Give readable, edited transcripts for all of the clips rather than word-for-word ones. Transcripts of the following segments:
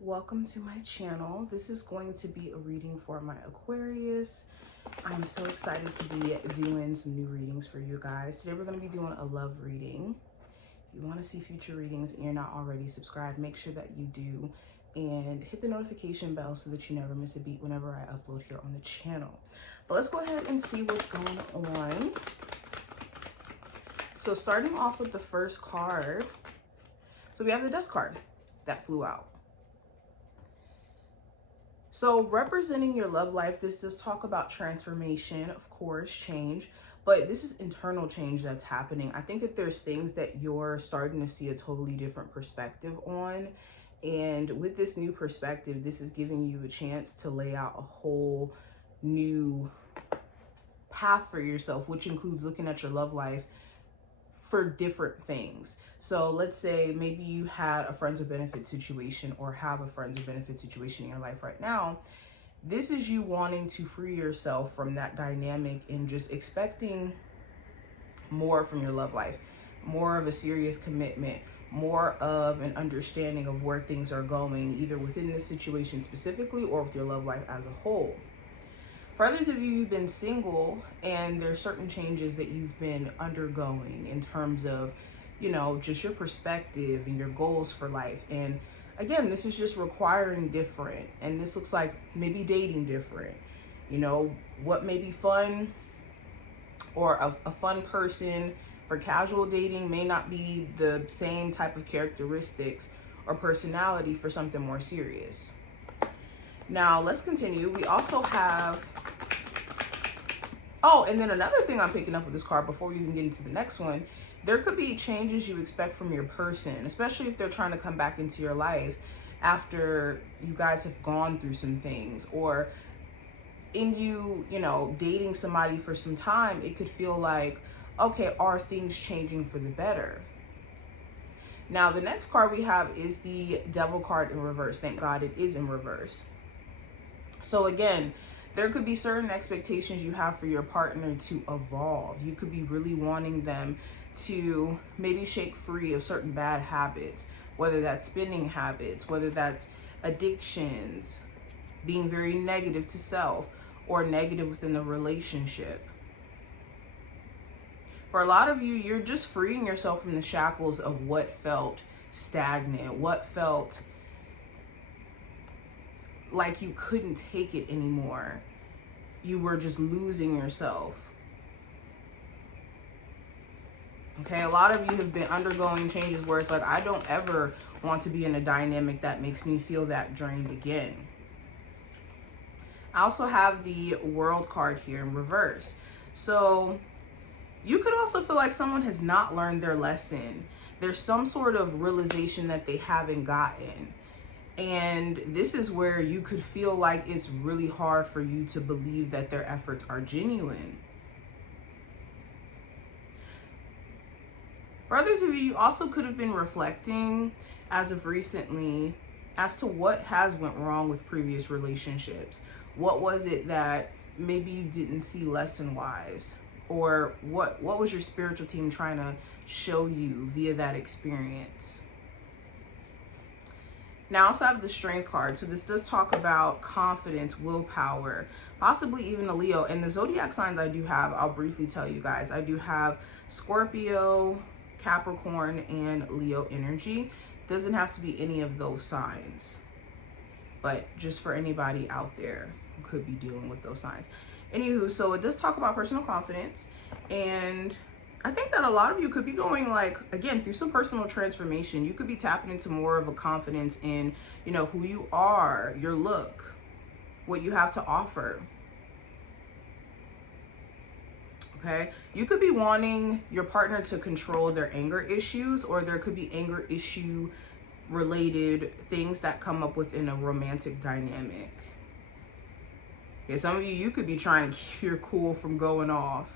Welcome to my channel. This is going to be a reading for my Aquarius. I'm so excited to be doing some new readings for you guys. Today we're going to be doing a love reading. If you want to see future readings and you're not already subscribed, make sure that you do and hit the notification bell so that you never miss a beat whenever I upload here on the channel. But let's go ahead and see what's going on. So starting off with the first card. So we have the Death card that flew out. So representing your love life, this does talk about transformation, of course, change, but this is internal change that's happening. I think that there's things that you're starting to see a totally different perspective on. And with this new perspective, this is giving you a chance to lay out a whole new path for yourself, which includes looking at your love life for different things. So let's say maybe you had a friends with benefits situation or have a friends with benefits situation in your life right now. This is you wanting to free yourself from that dynamic and just expecting more from your love life, more of a serious commitment, more of an understanding of where things are going, either within this situation specifically or with your love life as a whole. For others of you, you've been single and there's certain changes that you've been undergoing in terms of, you know, just your perspective and your goals for life. And again, this is just requiring different. And this looks like maybe dating different. You know, what may be fun or a fun person for casual dating may not be the same type of characteristics or personality for something more serious. Now, let's continue. We also have, oh, and then another thing I'm picking up with this card before we even get into the next one, there could be changes you expect from your person, especially if they're trying to come back into your life after you guys have gone through some things, or in you know, dating somebody for some time, it could feel like, okay, are things changing for the better? Now, the next card we have is the Devil card in reverse. Thank God it is in reverse. So again, there could be certain expectations you have for your partner to evolve. You could be really wanting them to maybe shake free of certain bad habits, whether that's spending habits, whether that's addictions, being very negative to self or negative within the relationship. For a lot of you, you're just freeing yourself from the shackles of what felt stagnant, what felt like you couldn't take it anymore. You were just losing yourself. Okay, a lot of you have been undergoing changes where it's like, I don't ever want to be in a dynamic that makes me feel that drained again. I also have the World card here in reverse. So you could also feel like someone has not learned their lesson. There's some sort of realization that they haven't gotten. And this is where you could feel like it's really hard for you to believe that their efforts are genuine. For others of you, you also could have been reflecting as of recently as to what has went wrong with previous relationships. What was it that maybe you didn't see lesson-wise? Or what was your spiritual team trying to show you via that experience? Now, I also have the Strength card. So this does talk about confidence, willpower, possibly even a Leo. And the zodiac signs I do have, I'll briefly tell you guys. I do have Scorpio, Capricorn, and Leo energy. Doesn't have to be any of those signs, but just for anybody out there who could be dealing with those signs. Anywho, so it does talk about personal confidence, and I think that a lot of you could be going, like, again, through some personal transformation. You could be tapping into more of a confidence in, you know, who you are, your look, what you have to offer. Okay, you could be wanting your partner to control their anger issues, or there could be anger issue related things that come up within a romantic dynamic. Okay, some of you could be trying to keep your cool from going off.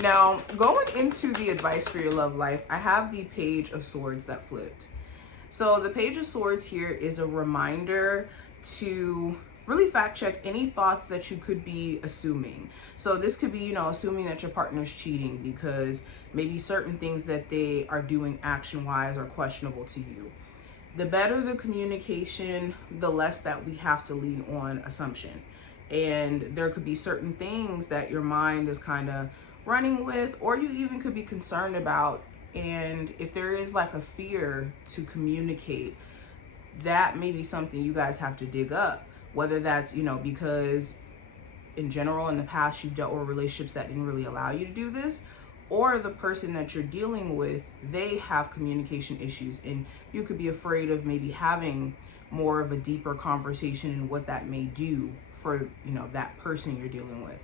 Now, going into the advice for your love life, I have the Page of Swords that flipped. So the Page of Swords here is a reminder to really fact check any thoughts that you could be assuming. So this could be, you know, assuming that your partner's cheating because maybe certain things that they are doing action-wise are questionable to you. The better the communication, the less that we have to lean on assumption. And there could be certain things that your mind is kind of running with, or you even could be concerned about. And if there is like a fear to communicate, that may be something you guys have to dig up. Whether that's, because in general, in the past, you've dealt with relationships that didn't really allow you to do this, or the person that you're dealing with, they have communication issues, and you could be afraid of maybe having more of a deeper conversation and what that may do for, that person you're dealing with.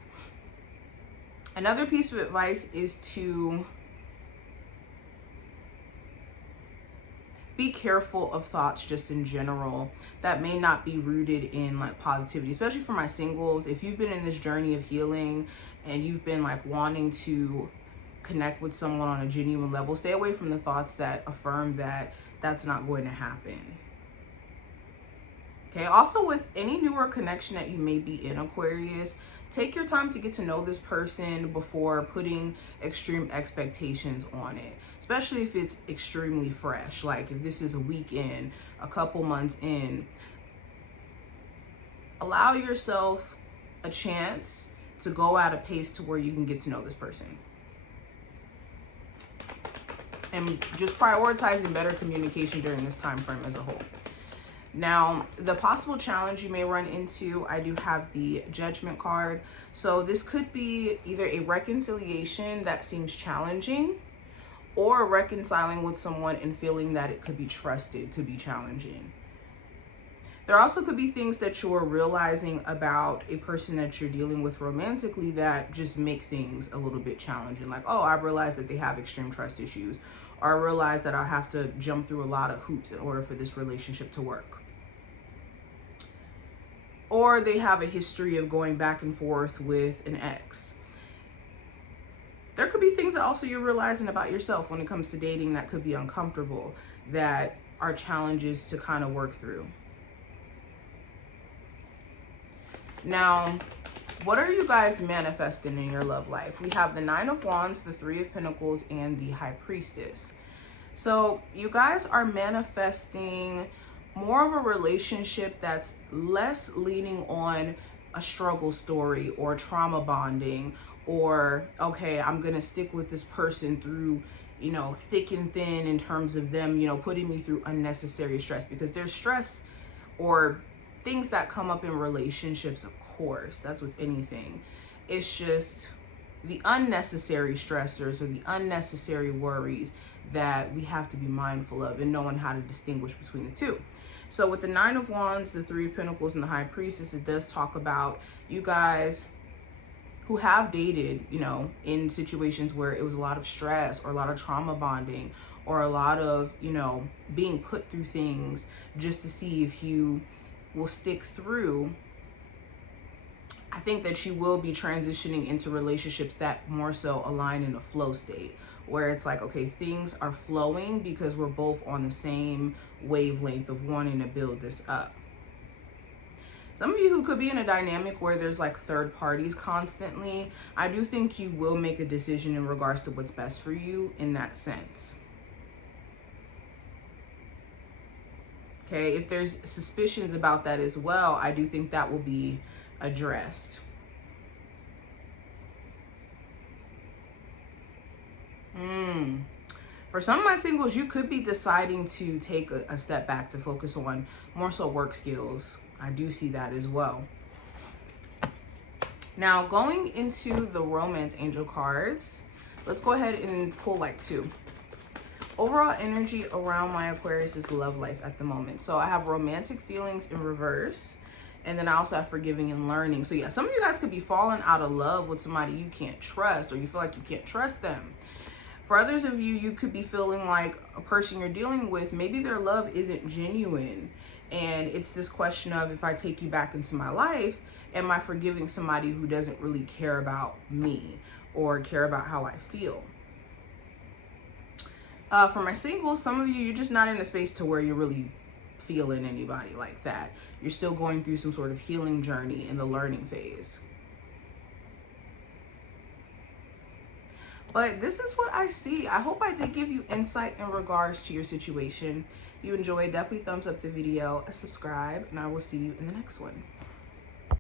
Another piece of advice is to be careful of thoughts just in general that may not be rooted in like positivity, especially for my singles. If you've been in this journey of healing and you've been like wanting to connect with someone on a genuine level, stay away from the thoughts that affirm that that's not going to happen. Okay, also with any newer connection that you may be in, Aquarius, take your time to get to know this person before putting extreme expectations on it, especially if it's extremely fresh. Like if this is a week in, a couple months in, allow yourself a chance to go at a pace to where you can get to know this person. And just prioritizing better communication during this time frame as a whole. Now, the possible challenge you may run into, I do have the Judgment card. So this could be either a reconciliation that seems challenging, or reconciling with someone and feeling that it could be trusted, could be challenging. There also could be things that you're realizing about a person that you're dealing with romantically that just make things a little bit challenging. Like, oh, I realize that they have extreme trust issues, or I realize that I have to jump through a lot of hoops in order for this relationship to work. Or they have a history of going back and forth with an ex. There could be things that also you're realizing about yourself when it comes to dating that could be uncomfortable, that are challenges to kind of work through. Now, what are you guys manifesting in your love life? We have the Nine of Wands, the Three of Pentacles, and the High Priestess. So you guys are manifesting more of a relationship that's less leaning on a struggle story or trauma bonding, or, okay, I'm going to stick with this person through, thick and thin in terms of them, putting me through unnecessary stress, because there's stress or things that come up in relationships, of course, that's with anything. It's just the unnecessary stressors or the unnecessary worries that we have to be mindful of, and knowing how to distinguish between the two. So with the Nine of Wands, the Three of Pentacles, and the High Priestess, it does talk about you guys who have dated, in situations where it was a lot of stress or a lot of trauma bonding, or a lot of, being put through things just to see if you will stick through. I think that you will be transitioning into relationships that more so align in a flow state, where it's like, okay, things are flowing because we're both on the same wavelength of wanting to build this up. Some of you who could be in a dynamic where there's like third parties constantly, I do think you will make a decision in regards to what's best for you in that sense. Okay, if there's suspicions about that as well, I do think that will be addressed. For some of my singles, you could be deciding to take a step back to focus on more so work skills. I do see that as well. Now, going into the romance angel cards, let's go ahead and pull like two. Overall energy around my Aquarius' love life at the moment. So I have romantic feelings in reverse, and then I also have forgiving and learning. So yeah, some of you guys could be falling out of love with somebody you can't trust, or you feel like you can't trust them. For others of you, you could be feeling like a person you're dealing with, maybe their love isn't genuine. And it's this question of, if I take you back into my life, am I forgiving somebody who doesn't really care about me or care about how I feel? For my singles, some of you, you're just not in a space to where you're really feeling anybody like that. You're still going through some sort of healing journey in the learning phase. But this is what I see. I hope I did give you insight in regards to your situation. you enjoyed, definitely thumbs up the video, subscribe, and I will see you in the next one.